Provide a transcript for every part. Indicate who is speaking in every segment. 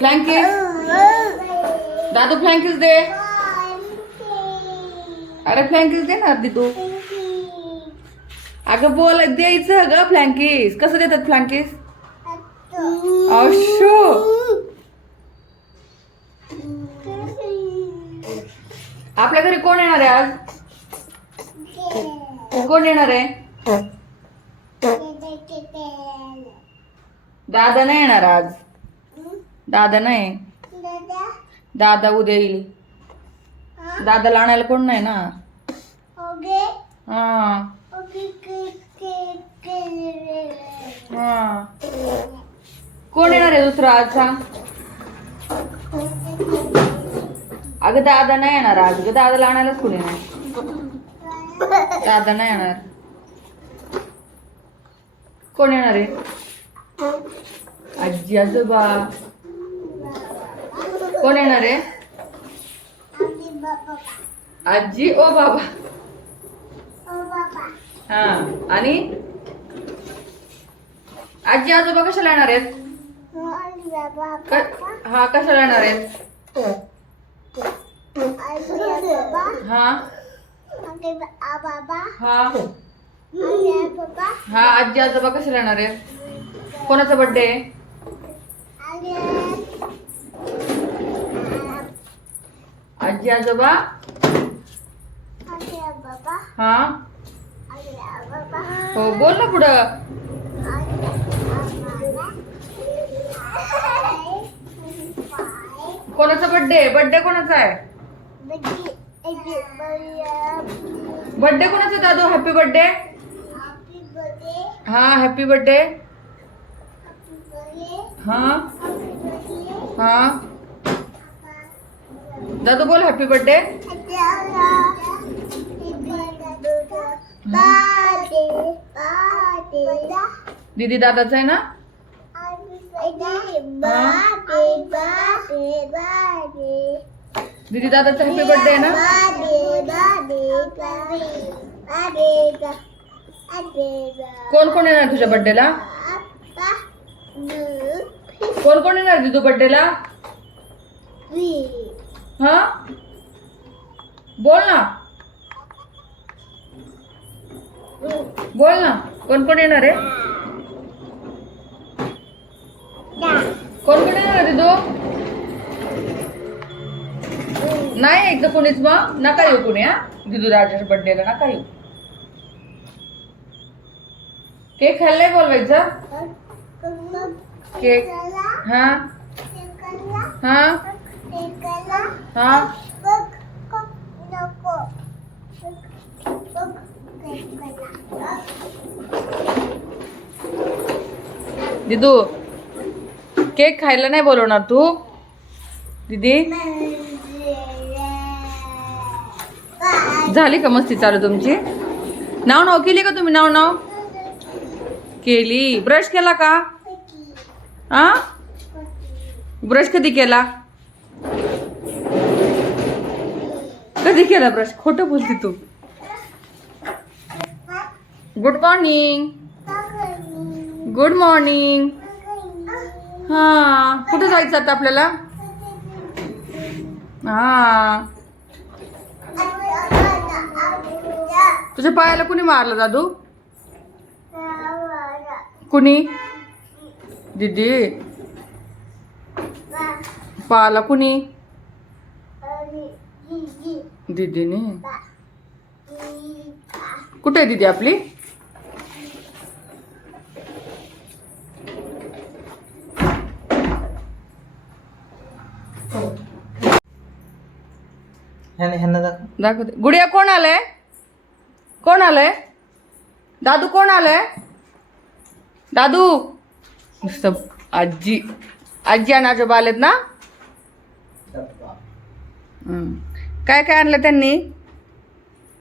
Speaker 1: फ्लँकीस दादू फ्लँकीस दे अरे फ्लँकीस दे ना तू अगं बोल द्यायचं ग फ्लँकीस कसं देतात फ्लँकीस अशो आपल्या घरी कोण येणार आहे आज? कोण येणार आहे? दादा नाही येणार आज. दादा नाही. दादा. उद्या येईल. दादाला आणायला कोण नाही ना? हा. हा. कोण येणार आहे दुसरं आज? सांग अगं दादा नाही येणार आज. ग दादाला आणायलाच कोणी नाही दादा नाही येणार. कोण येणार आहे? आजी आजोबा. कोण येणार आहे? आजी ओ बाबा. हा आणि? आजी आजोबा कशाला येणार आहेत? हा कशाला येणार आहेत? हा. हा. हा आजी आजोबा कशाला येणार आहेत? कोणाचा बर्थडे आजी आजोबा हा? हो बोल ना पुढं. कोणाचा बर्थडे बर्थडे कोणाचा आहे? बर्थडे कोणाचा दादू? हॅपी बर्थडे हा हॅपी बर्थडे हा. हा. दादू बोल हॅपी बर्थडे दीदी दादाच आहे ना? दीदी दादाचा हॅपी बर्थडे आहे ना? कोण कोण येणार तुझ्या बर्थडेला कोण कोण येणार दीदू बर्थडेला हा? बोल ना. बोल ना. कोण कोण येणार आहे? कोण कोण येणार आहे दीदू नाही एकदा कोणीच मग नका येऊ कोणी हा. दिदू राजाच्या बर्थडेला नका येऊ. केक खाल्लाय बोलवायचा? केक. हा? हा? हा? दिदू केक खायला नाही बोलवणार तू? दीदी? झाली का मस्ती चालू तुमची? नाव नाव केली का तुम्ही? नाव नाव? केली. ब्रश केला का? हा? ब्रश कधी केला? कधी केला ब्रश खोटं बोलते तू. गुड मॉर्निंग गुड मॉर्निंग हा कुठं जायचं आता आपल्याला? हा. तुझ्या पायाला कुणी मारलं दादू? कुणी? दीदी. पायाला कुणी? दीदीने? कुठे आहे दीदी आपली? दाखवते. गुडिया कोण आलंय? कोण आलंय? दादू कोण आलंय? दादू? नुसतं आजी आजी आणि आजोबा आलेत ना? हम्म. काय काय आणलं त्यांनी?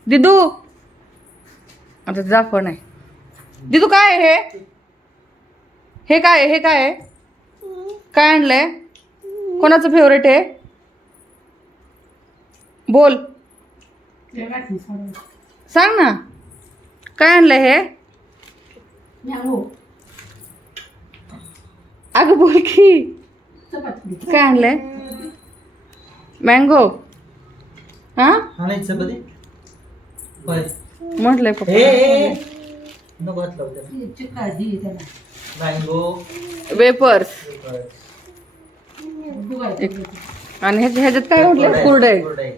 Speaker 1: दिदू? आता दाखव नाही दिदू काय आहे हे? हे काय आहे? हे काय आहे? काय आणलंय? कोणाचं फेवरेट आहे? बोल. सांग ना. काय आणलंय हे? अगं बोल की. काय आणलंय? मँगो. हा?
Speaker 2: आणायचं कधी होय.
Speaker 1: म्हटलंय
Speaker 2: ए,
Speaker 1: पप्पा.
Speaker 2: ए, ए. नको हात लावू त्याला. मँगो
Speaker 1: वेपर्स आणि ह्याच्या ह्याच्यात काय म्हटलं कुरडई.
Speaker 2: कुरडई.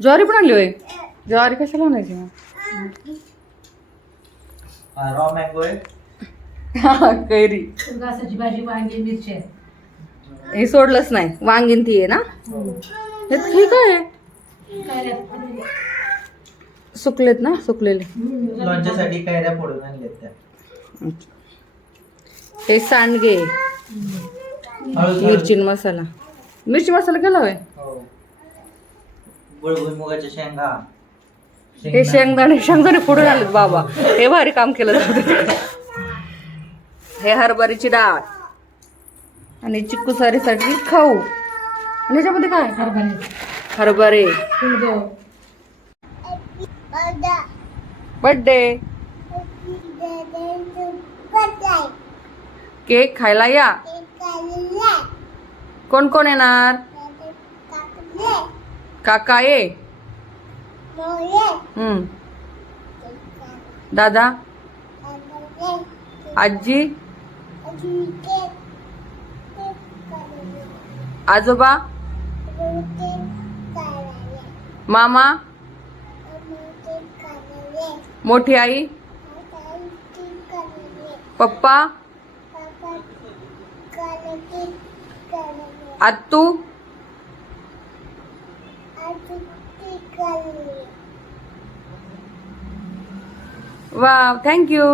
Speaker 1: ज्वारी. पण आणली होय? ज्वारी कशाला आणायची मग?
Speaker 2: हा, रॉ मँगो आहे.
Speaker 1: हा, कैरी.
Speaker 3: घासाची भाजी वांगी मिरच्या.
Speaker 1: हे सोडलंच नाही. वांगीन ती आहे ना?
Speaker 2: हो.
Speaker 1: हे ठीक आहे. सुकलेत ना? सुकलेले.
Speaker 2: लोणच्यासाठी कैऱ्या फोडून आणल्यात त्या.
Speaker 1: हे सांडगे. मिरची मसाला. मिरची मसाला केला होय?
Speaker 2: हो. गुळगुळ मुगाच्या शेंगा.
Speaker 1: हे शेंगदाणे शेंगदाणे फोडून आलेत बाबा हे भारी काम केलं जातं हे हरभऱ्याची डाळ. आणि चिक्कू सारीसाठी खाऊ. आणि ह्याच्यामध्ये काय?
Speaker 3: हरभरे.
Speaker 1: हरभरे. बर्थडे केक खायला या. कोण कोण येणार? काका ये. हम्म. दादा. आजी. आजोबा? मामा? मोठी आई? पप्पा? आत्तू? वा थँक्यू.